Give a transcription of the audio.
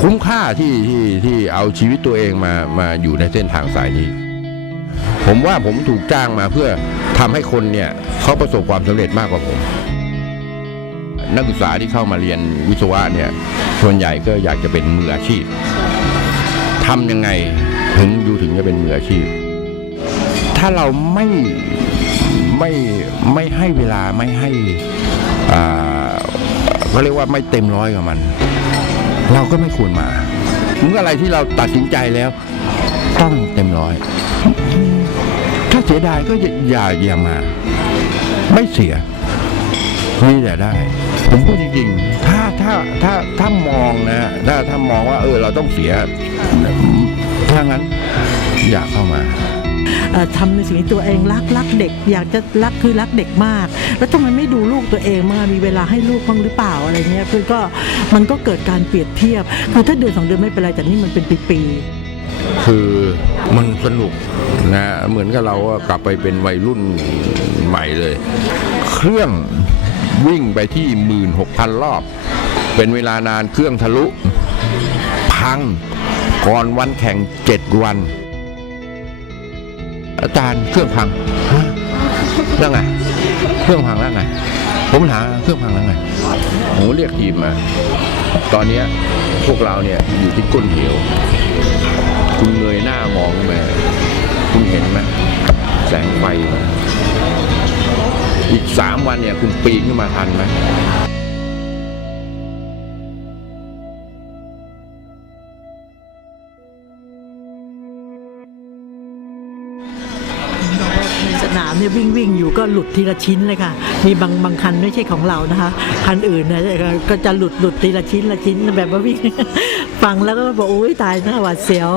คุ้มค่าที่ที่ที่เอาชีวิตตัวเองมามาอยู่ในเส้นทางสายนี้ ผมว่าผมถูกจ้างมาเพื่อทำให้คนเนี่ยเขาประสบความสำเร็จมากกว่าผม นักศึกษาที่เข้ามาเรียนวิศวะเนี่ยส่วนใหญ่ก็อยากจะเป็นมืออาชีพทำยังไงถึงอยู่ถึงจะเป็นมืออาชีพ ถ้าเราไม่ไม่ไม่ให้เวลาไม่ให้อ่าเขาเรียกว่าไม่เต็มร้อยกับมัน เราก็ไม่ควรมาเมื่ออะไรที่เราตัดสินใจแล้ว ต้องเต็มร้อย ถ้าเสียดายก็อย่าอย่ามา ไม่เสียนี่แต่ได้ ผมพูดจริงๆ ถ้าถ้าถ้าถ้ามองนะ ถ้าถ้ามองว่า เออ เราต้องเสียถ้างั้น อย่าเข้ามา ทำในสิ่งที่ตัวเองรักรักเด็ก อยากจะรักคือรักเด็กมาก แล้วทำไมไม่ดูลูกตัวเองมามีเวลาให้ลูกบ้างหรือเปล่าอะไรเงี้ยคือก็มันก็เกิดการเปรียบเทียบ คือถ้าเดือนสองเดือนไม่เป็นไรแต่นี่มันเป็นปีๆคือมันสนุกนะเหมือนกับเรากลับไปเป็นวัยรุ่นใหม่เลย เครื่องวิ่งไปที่หมื่นหกพันรอบ เป็นเวลานานเครื่องทะลุ พังก่อนวันแข่งเจ็ดวัน อาจารย์เครื่องพังฮะแล้วไง เครื่องพังแล้วไง ผมถามเครื่องพังแล้วไงผมก็เรียกทีมมา ตอนเนี้ยพวกเราเนี่ยอยู่ที่ก้นเหว คุณเงยหน้ามองขึ้นมาคุณเห็นไหมแสงไฟมาอีกสามวันเนี่ย คุณปีนขึ้นมาทันไหม นสนามเนี่ยวิ่งวิ่งอยู่ก็หลุดทีละชิ้นเลยค่ะ มีบางบางคันไม่ใช่ของเรานะคะคันอื่นนะก็จะหลุดหลุดทีละชิ้นละชิ้นแบบว่าวิ่ง ฟังแล้วก็บอกโอ้ยตายหน้าหวาดเสียว